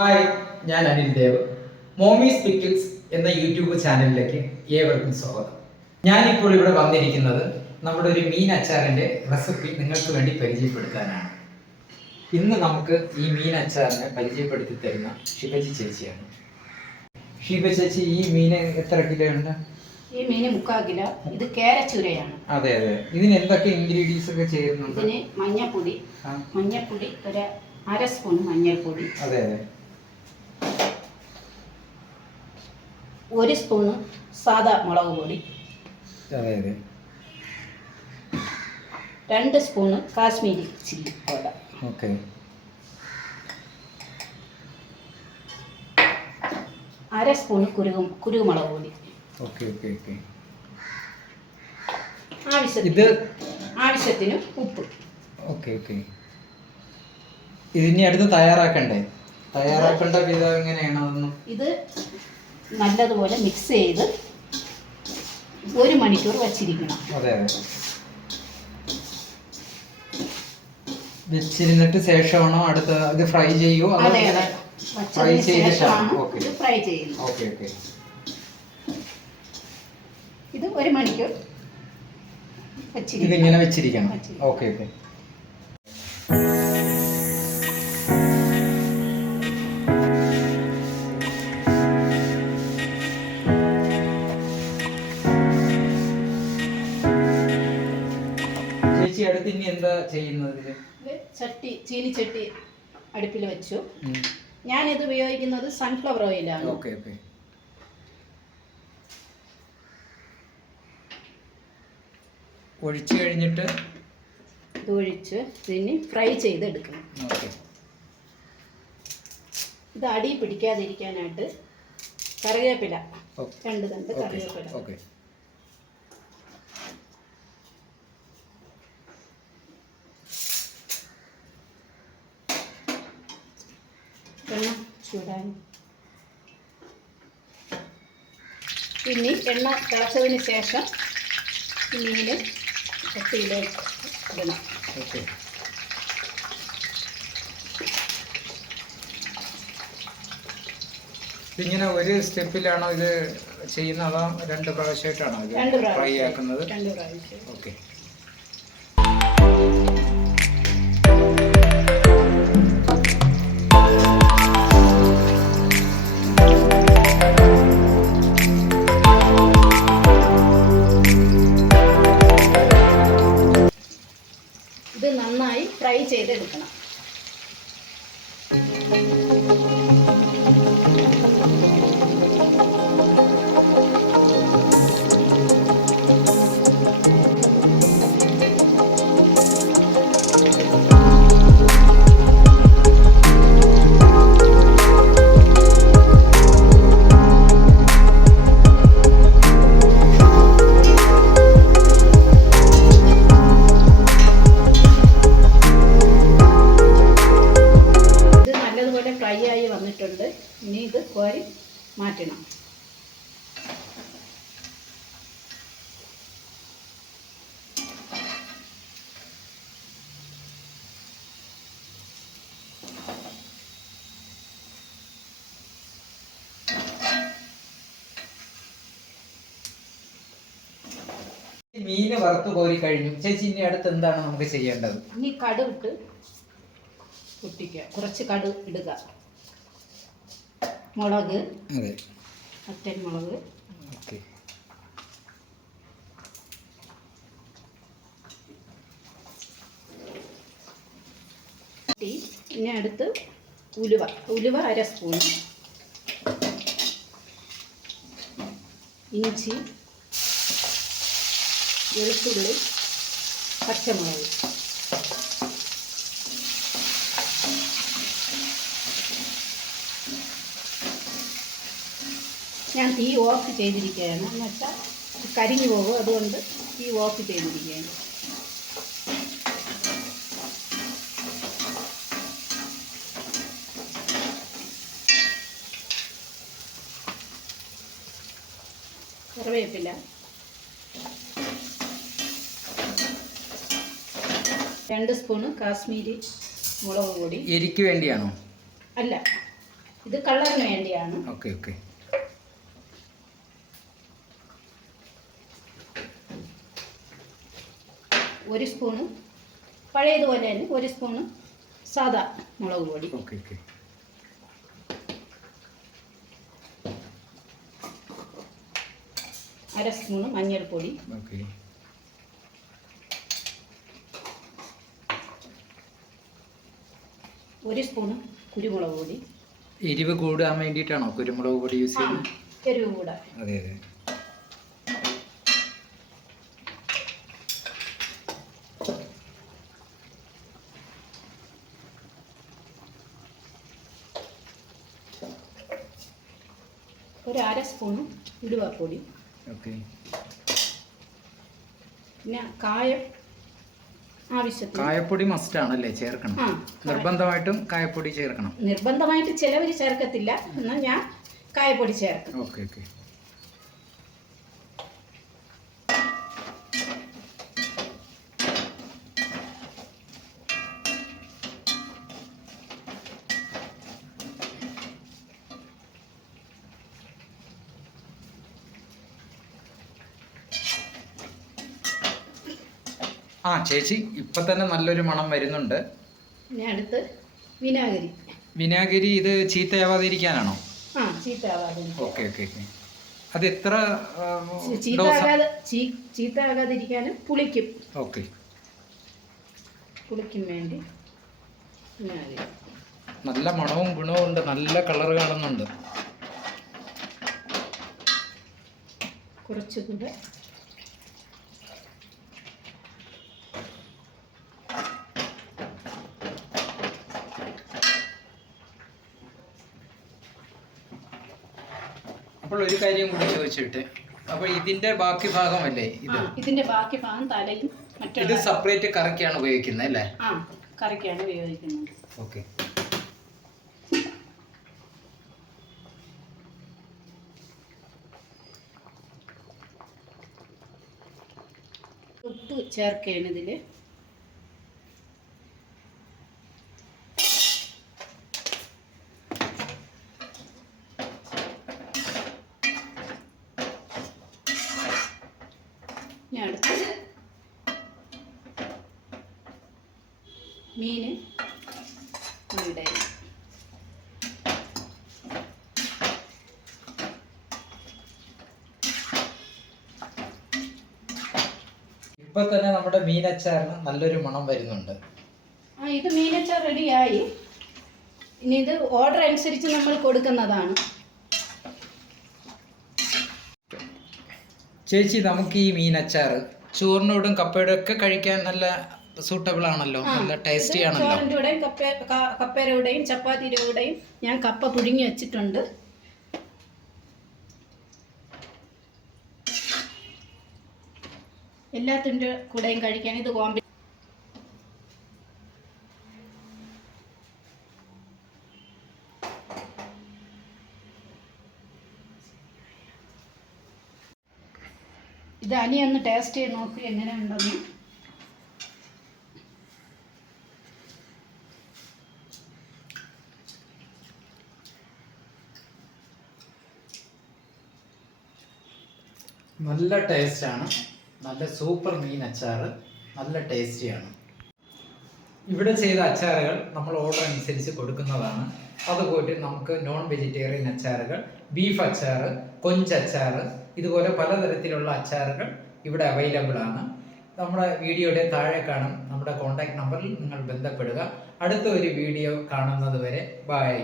Hi ഞാൻ Anil Dev. മോമീസ് pickles എന്ന YouTube ചാനലിലേക്ക് ഏവർക്കും സ്വാഗതം. ഞാൻ ഇപ്പോൾ ഇവിടെ വന്നിരിക്കുന്നത് നമ്മുടെ ഒരു മീൻ അച്ചാറിന്റെ റെസിപ്പി നിങ്ങൾക്ക് വേണ്ടി പരിചയപ്പെടുത്താനാണ്. ഇന്ന് നമുക്ക് ഈ മീൻ അച്ചാറിനെ പരിചയപ്പെടുത്തി തരുന്ന ശിവജി ചേച്ചിയാണ്. ശിവ ചേച്ചി ഈ മീൻ എത്ര കിലോ ഉണ്ട്? ഈ മീന് മുക്കാൽ കിലോ. ഇത് കേരച്ചുരയാണ്. അതെ അതെ. ഇതിന് എന്തൊക്കെ ഇൻഗ്രീഡിയൻസ് ഒക്കെ ചേരുന്നുണ്ട്? ഇതിന് മഞ്ഞപ്പൊടി മഞ്ഞപ്പൊടി ഒരു അര സ്പൂൺ മഞ്ഞൾപ്പൊടി. അതെ അതെ. ഒരു സ്പൂണ് സാദാ മുളക് പൊടി. രണ്ട് spoon Kashmiri chilli powder. Okay. അര സ്പൂണ് കുരുകും കുരുമുളക് പൊടി. Okay okay okay. ആവശ്യത്തിന് ആവശ്യത്തിന് ഉപ്പ്. Okay okay. ഇതിനി അടുത്ത് തയ്യാറാക്കണ്ടേ? തയ്യാറാക്കേണ്ട വിധം എങ്ങനെയാണ് ഇത് നല്ലതുപോലെ മിക്സ് ചെയ്ത് ഒരു മണിക്കൂർ വച്ചിരിക്കണം. അതെ അതെ. വെച്ചിരുന്നിട്ട് ശേഷമാണോ അടുത്ത ഇത് ഫ്രൈ ചെയ്യുമോ അതോ അതെ ഫ്രൈ ചെയ്തിട്ടാണ് ഓക്കെ ഇത് ഫ്രൈ ചെയ്യുന്നത്. ഓക്കെ ഓക്കെ ഇത് ഒരു മണിക്കൂർ വെച്ചിരിക്കണം ഇതിങ്ങനെ വെച്ചിരിക്കണം. ഓക്കെ ഓക്കെ ഇനി എന്താ ചെയ്യുന്നത് ചട്ടി ചീനിച്ചട്ടി അടുപ്പിൽ വെച്ചു. ഞാൻ ഞാനിത് ഉപയോഗിക്കുന്നത് സൺഫ്ലവർ ഓയിലാണ് ഓക്കെ ഓക്കെ. ഒഴിച്ചു കഴിഞ്ഞിട്ട്? ഇത് ഒഴിച്ച് പിന്നെ ഫ്രൈ ചെയ്തെടുക്കണം. ഓക്കെ. ഇത് അടി പിടിക്കാതിരിക്കാനായിട്ട് കറിവേപ്പില. രണ്ട് തണ്ട് ഓക്കെ കറിവേപ്പില. പിന്നെ എണ്ണ തിളച്ചതിന് ശേഷം മീന് മീൻ ചട്ടിയിലേക്ക് ഇടണം. ഇങ്ങനെ ഒരു സ്റ്റെപ്പിലാണോ ഇത് ചെയ്യുന്നത്? അതോ രണ്ട് പ്രാവശ്യമായിട്ടാണോ ഇത് ഫ്രൈ ആക്കുന്നത്? ഓക്കെ. ചെയ്തെടുക്കണം. ഇനി ഇത് കോരി മാറ്റണം. മീന് വറുത്ത് കോരി കഴിഞ്ഞു. ചേച്ചി ഇനി അടുത്ത് എന്താണ് നമുക്ക് ചെയ്യേണ്ടത്? ഇനി കടുവിട്ട് പൊട്ടിക്കുക കുറച്ച് കടു ഇടുക. മുളക്. അതെ. മുളക്. ഓക്കെ. ഇനി പിന്നെ അടുത്ത് ഉലുവ. ഉലുവ അര സ്പൂൺ. ഇഞ്ചി വെളുത്തുള്ളി പച്ചമുളക്. ഞാൻ തീ ഓഫ് ചെയ്തിരിക്കുകയാണ്. എന്ന് വെച്ചാൽ കരിഞ്ഞു പോകും. അതുകൊണ്ട് തീ ഓഫ് ചെയ്തിരിക്കുകയാണ്. കറിവേപ്പില. രണ്ട് സ്പൂണ് കാശ്മീരി മുളക് പൊടി. എരിക്ക് വേണ്ടിയാണോ? അല്ല ഇത് കളറിന് വേണ്ടിയാണ്. Okay okay. ഒരു സ്പൂണും പഴയതുപോലെ തന്നെ ഒരു സ്പൂണും സാദാ മുളക് പൊടി. അര സ്പൂണ് മഞ്ഞൾപ്പൊടി. ഒരു സ്പൂണ് കുരുമുളക് പൊടി. എരിവ് കൂടാൻ വേണ്ടിയിട്ടാണോ കുരുമുളക് പൊടി യൂസ് ചെയ്യുന്നത്? എരിവ് കൂടാ അതെ അതെ. ഒരു അര സ്പൂണും ഇടുവാപ്പൊടി ഓക്കെ. പിന്നെ കായം ആവശ്യത്തിന്. കായപ്പൊടി മസ്റ്റ് ആണല്ലേ ചേർക്കണം. ആ നിർബന്ധമായിട്ടും കായപ്പൊടി ചേർക്കണം. നിർബന്ധമായിട്ട് ചിലവർ ചേർക്കത്തില്ല. എന്നാൽ ഞാൻ കായപ്പൊടി ചേർക്കും. Okay okay. ആ ചേച്ചി ഇപ്പൊ തന്നെ നല്ലൊരു മണം വരുന്നുണ്ട്. പിന്നെ അടുത്ത് വിനാഗിരി. വിനാഗിരി ഇത് ചീത്തയാവാതിരിക്കാനാണോ? ആ ചീത്തയാവാതെ ഓക്കെ ഓക്കെ ഓക്കെ. അത് എത്ര ചീത്തയാകാതെ ചീ ചീത്തയാകാതിരിക്കാനും പുളിക്കും. ഓക്കെ. പുളിക്കും വേണ്ടി. വിനാഗിരി. നല്ല മണവും ഗുണവും ഉണ്ട്. നല്ല കളർ കാണുന്നുണ്ട്. കുറച്ചുകൂടെ അപ്പോൾ ഒരു കാര്യം കൂടി ചോദിച്ചിട്ട്. അപ്പോൾ ഇതിന്റെ ബാക്കി ഭാഗമല്ലേ അല്ലേ ഇത് ഇതിന്റെ ബാക്കി ഭാഗം തലയും ഇത് സെപ്പറേറ്റ് കറിക്കാണ് ഉപയോഗിക്കുന്നത് അല്ലേ? ആ കറിക്കാണ് ഉപയോഗിക്കുന്നത്. ഓക്കെ. ഉപ്പ് ചേർക്കുകയാണ് ഇതിൽ ഞാൻ അടുത്തത് മീൻ ഇവിടെ. ഇപ്പൊ തന്നെ നമ്മുടെ മീനച്ചാറിന് നല്ലൊരു മണം വരുന്നുണ്ട്. ആ ഇത് മീനച്ചാർ റെഡിയായി ഇനി ഇത് ഓർഡർ അനുസരിച്ച് നമ്മൾ കൊടുക്കുന്നതാണ്. ചേച്ചി നമുക്ക് ഈ മീനച്ചാർ ചോറിനോടും കപ്പയോടും ഒക്കെ കഴിക്കാൻ നല്ല സൂട്ടബിൾ ആണല്ലോ? നല്ല ടേസ്റ്റി ആണല്ലോ? ചോറിന്റെ കൂടെയും കപ്പ ക- കപ്പയുടെ കൂടെയും ചപ്പാത്തിയുടെ കൂടെയും ഞാൻ കപ്പ പുഴുങ്ങി വെച്ചിട്ടുണ്ട്. എല്ലാത്തിന്റെ കൂടെയും കഴിക്കാൻ ഇത് കോമ്പി ഇത് അനി ഒന്ന് ടേസ്റ്റ് ചെയ്ത് നോക്കി എങ്ങനെയുണ്ടെന്ന് നല്ല ടേസ്റ്റാണ് നല്ല സൂപ്പർ മീൻ അച്ചാർ നല്ല ടേസ്റ്റിയാണ് ഇവിടെ ചെയ്ത അച്ചാറുകൾ നമ്മൾ ഓർഡർ അനുസരിച്ച് കൊടുക്കുന്നതാണ്. അതുപോലെ നമുക്ക് നോൺ വെജിറ്റേറിയൻ അച്ചാറുകൾ ബീഫ് അച്ചാർ കൊഞ്ചച്ചാർ ഇതുപോലെ പലതരത്തിലുള്ള അച്ചാറുകൾ ഇവിടെ അവൈലബിൾ ആണ്. നമ്മുടെ വീഡിയോയുടെ താഴെ കാണും. നമ്മുടെ കോൺടാക്ട് നമ്പറിൽ നിങ്ങൾ ബന്ധപ്പെടുക. അടുത്ത ഒരു വീഡിയോ കാണുന്നത് വരെ ബായ്